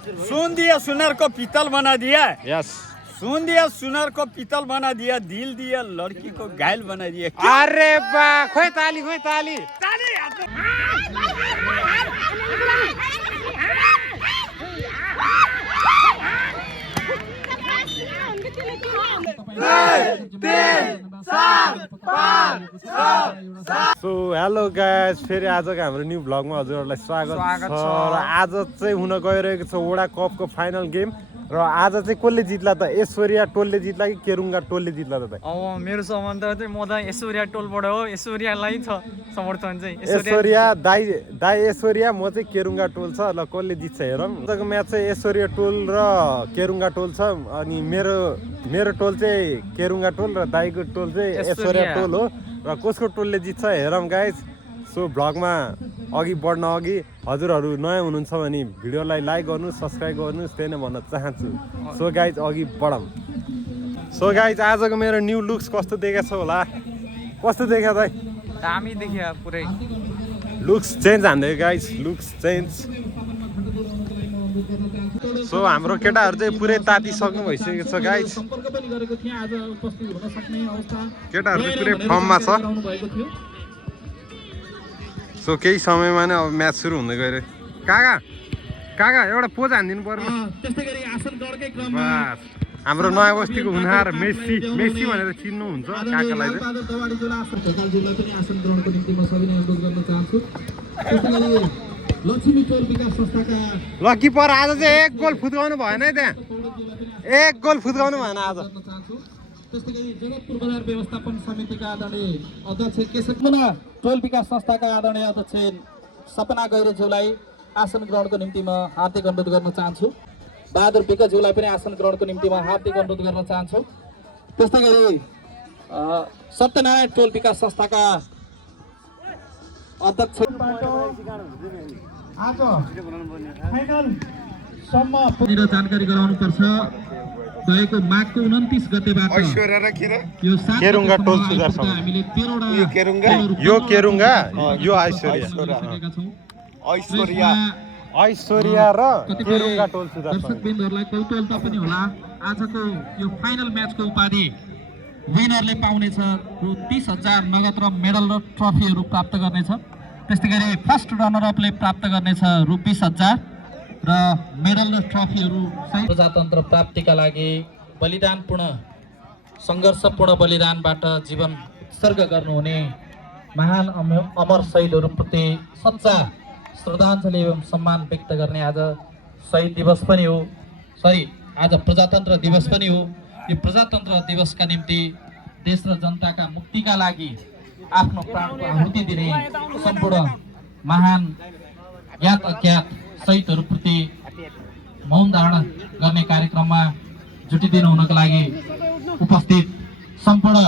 सुन दिया सुनार को पीतल बना दिया। यस सुन दिया सुनार को पीतल बना दिया, दिल दिया लड़की को घायल बना दिया। अरे बा खोइ ताली सो हेलो गाइस, फेरि आजको हाम्रो न्यू भ्लगमा हजुरहरूलाई स्वागत छ। र आज चाहिँ हुन गइरहेको छ वडा कपको फाइनल गेम। र आज चाहिँ कसले जित्ला त? ऐश्वर्या टोलले जित्ला कि केरुङ्गा टोलले जित्ला त? अब मेरो सम्बन्ध चाहिँ म त ऐश्वर्या टोलबाट हो, ऐश्वर्यालाई छ समर्थन चाहिँ। ऐश्वर्या दाइ ऐश्वर्या, म चाहिँ केरुङ्गा टोल छ। ल कसले जित्छ हेरौँ। आजको म्याच चाहिँ ऐश्वर्या टोल र केरुङ्गा टोल छ। अनि मेरो टोल चाहिँ केरुङ्गा टोल र दाइको टोल चाहिँ ऐश्वर्या टोल हो। र कसको टोलले जित्छ हेरौँ गाइस। सो भ्लगमा अघि बढ्न अघि हजुरहरू नयाँ हुनुहुन्छ भने भिडियोलाई लाइक गर्नु, सब्सक्राइब गर्नुहोस्, त्यही नै भन्न चाहन्छु। सो गाइज अघि बढौँ। सो गाइज आजको मेरो न्यू लुक्स कस्तो देखेको छ होला? कस्तो देखा त? दामी देखियो पुरै। लुक्स चेन्ज हान्दै गाइज, लुक्स चेन्ज। सो हाम्रो केटाहरू चाहिँ पुरै तातिसक्नु भइसकेको छ गाइज। केटाहरू चाहिँ पुरै फर्ममा छ। सो केही समयमा नै अब म्याच सुरु हुँदै गयो। काका एउटा पोज हानिदिनु पर्यो। बस हाम्रो नयाँ बस्तीको हुनहार मेस्सी भनेर चिन्नुहुन्छ काकालाई चाहिँ। ल किपर आज चाहिँ एक गोल फुत्काउनु भएन है, त्यहाँ एक गोल फुत्काउनु भएन आज। त्यस्तै गरी जगतपुर बजार व्यवस्थापन समितिका आदरणीय अध्यक्ष केशवमुना टोल विकास संस्थाका आदरणीय अध्यक्ष सपना गैरेज्यूलाई आसन ग्रहणको निम्ति म हार्दिक अनुरोध गर्न चाहन्छु। बहादुर विकज्यूलाई पनि आसन ग्रहणको निम्ति म हार्दिक अनुरोध गर्न चाहन्छु। त्यस्तै गरी सत्यनारायण टोल विकास संस्थाका अध्यक्ष आज फाइनलसम्म जानकारी गराउनुपर्छ। गएको माघको 29 गतेबाट ऐश्वर्या र यो केरुङ्गा टोल सुधार समिति, हामीले 13 यो केरुङ्गा यो ऐश्वर्या र केरुङ्गा टोल सुधार समिति। दर्शकवृन्दहरूलाई कौतूहलता पनि होला, आजको यो फाइनल म्याचको उपाधि विनरले पाउनेछ रु 30,000 नगद र मेडल र ट्रफीहरू प्राप्त गर्नेछ। त्यस्तै गरी फर्स्ट रनर अपले प्राप्त गर्नेछ रु 20,000 र मेडल र ट्रफीहरू सहित प्रजातन्त्र प्राप्तिका लागि बलिदानपूर्ण सङ्घर्षपूर्ण बलिदानबाट जीवन उत्सर्ग गर्नुहुने महान अमर शहीदहरूप्रति सच्चा श्रद्धाञ्जली एवं सम्मान व्यक्त गर्ने आज शहीद दिवस पनि हो, आज प्रजातन्त्र दिवस पनि हो। यो प्रजातन्त्र दिवसका निम्ति देश र जनताका मुक्तिका लागि आफ्नो प्राणको आहुति दिने सम्पूर्ण महान ज्ञात अज्ञात शहीदहरूप्रति मौन धारण गर्ने कार्यक्रममा जुटिदिनु हुनको लागि उपस्थित सम्पूर्ण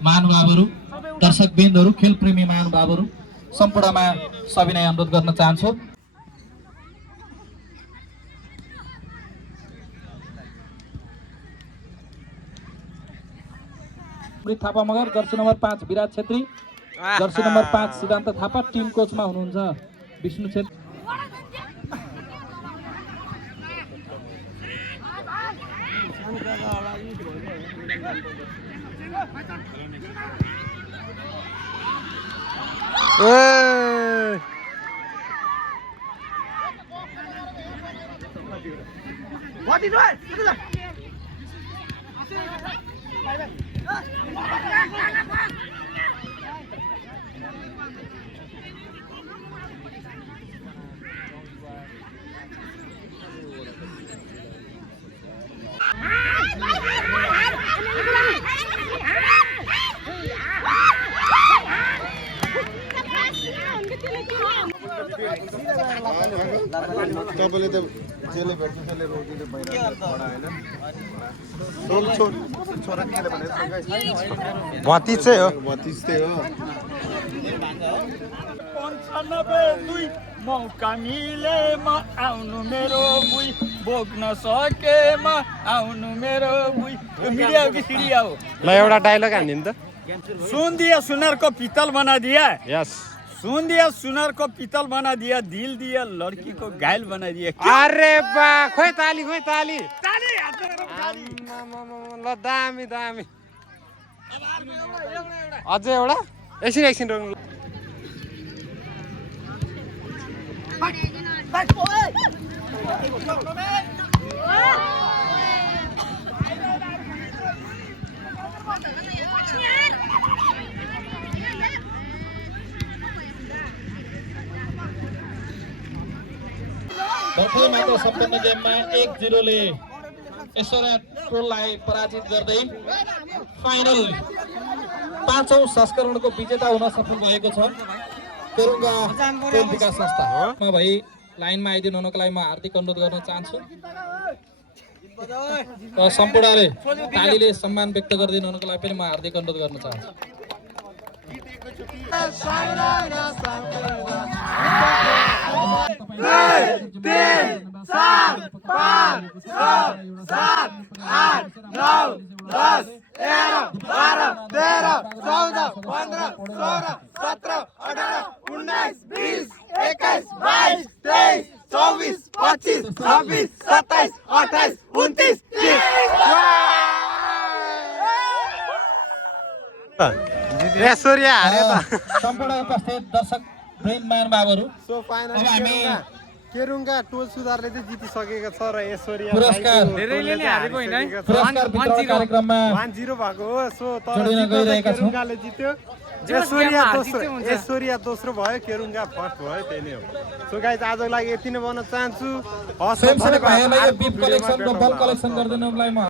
महानुभावहरू, दर्शकवृन्दहरू, खेलप्रेमी महानुभावहरू सम्पूर्णमा सविनय अनुरोध गर्न चाहन्छु। थापा मगर, जर्सी नम्बर 5 विराट छेत्री, जर्सी नम्बर 5 सिद्धान्त थापा, टिम कोचमा हुनुहुन्छ विष्णु छेत्री। तपाईँले त जेले भेट्छ त्यसले रोकिले भइरहेको छोरा के भने भतिज चाहिँ हो, भतिज चाहिँ हो। 95 मौका मिलेमा आउनु मेरो बुई, बोक्न सकेमा आउनु मेरो बुई। यो मिडिया हो कि सिडिया हो? ल एउटा डायलग हान्दिनु त। सुन दिया सुनार को पीतल बना दिया। यस सुन दिया सुनार को पीतल बना दिया, दिल दिया लड़की को घायल बना दिया। अरे बा खोइ ताली ताली ल दामी दामी अझै एउटा एकछिन रोक्नु भर्खरै मात्र सम्पन्न गेममा 1-0 ले ऐश्वर्या टोललाई पराजित गर्दै फाइनल 5औं संस्करणको विजेता हुन सफल भएको छ केरुङ्गा टोल विकास संस्था। म भाइ लाइनमा आइदिनु हुनको लागि म हार्दिक अनुरोध गर्न चाहन्छु र सम्पूर्णले तालीले सम्मान व्यक्त गरिदिनु हुनको लागि पनि म हार्दिक अनुरोध गर्न चाहन्छु। ऐश्वर्या हारे त सम्पूर्ण उपस्थित दर्शक ब्रेनमान बाबुहरू सो फाइनल अब हामी केरुङ्गा टोल सुधारले चाहिँ जितिसकेको छ र ऐश्वर्या पुरस्कार धेरैले नै हारेको होइन है। पुरस्कार वितरण कार्यक्रममा 1-0 भएको हो। सो तर जोडिन जित्दा गइरहेका छौँ। केरुङ्गाले जित्यो, ऐश्वर्या दोस्रो भयो, केरुङ्गा फर्स्ट भयो, त्यही नै हो। सो गाइस आजको लागि यति नै भन्न चाहन्छु। हस् स्वयंसेवक भाइहरूलाई यो बिप कलेक्सन र बल कलेक्सन गरिदिनुलाई म